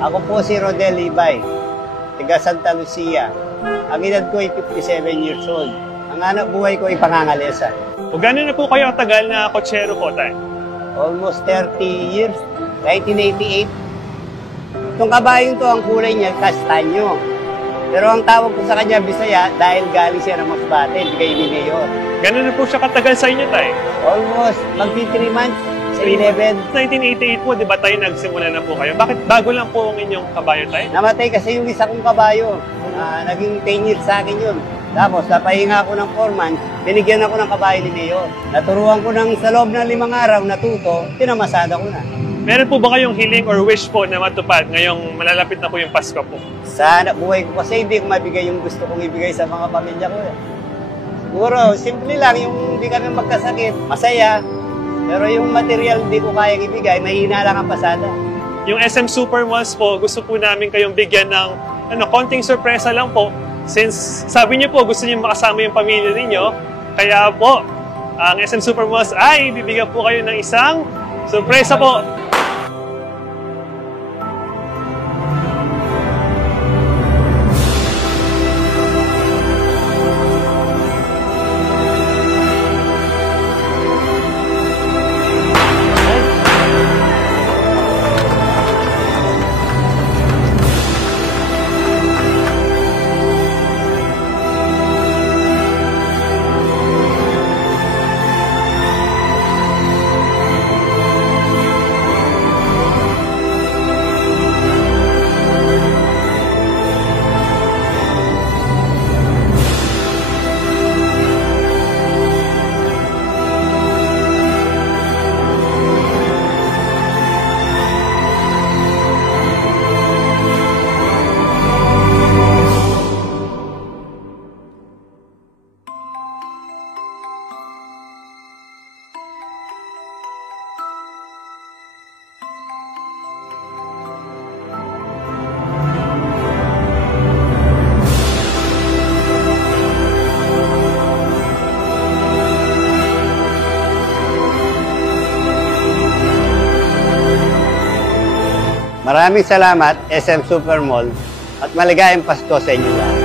Ako po si Rodel Ibay, taga Santa Lucia. Ang edad ko ay 57 years old. Ang anak buhay ko ay pangangalesa. O gano'n na po kayo tagal na kotsero po, tay? Almost 30 years, 1988. Itong kabayong to, ang kulay niya, kastanyo. Pero ang tawag ko sa kanya, Bisaya, dahil galing siya ng Masbate, bigay ni Mayor. Gano'n na po siya katagal sa inyo, tay? Almost, magti 3 months, sa 11. 1988 po, di ba tayo nagsimula na po kayo? Bakit bago lang po ang inyong kabayo, tay? Namatay kasi yung isa kong kabayo. Naging 10 years sa akin yun. Tapos, napahinga ako ng 4 months, binigyan ako ng kabayo ni Mayor. Naturuan ko ng sa loob ng 5 araw natuto, pinamasada ko na. Meron po ba kayong hiling or wish po na matupad ngayong malalapit na po yung Pasko po? Sa buhay ko kasi hindi ko mabigay yung gusto kong ibigay sa mga pamilya ko. Siguro, simple lang, yung hindi kami magkasakit, masaya. Pero yung material hindi ko kayang ibigay, mahina lang ang pasada. Yung SM Supermalls po, gusto po namin kayong bigyan ng konting sorpresa lang po. Since sabi niyo po, gusto niyo makasama yung pamilya ninyo, kaya po, ang SM Supermalls ay bibigyan po kayo ng isang sorpresa po. Maraming salamat, SM Supermall, at maligayang Pasko sa inyo lahat.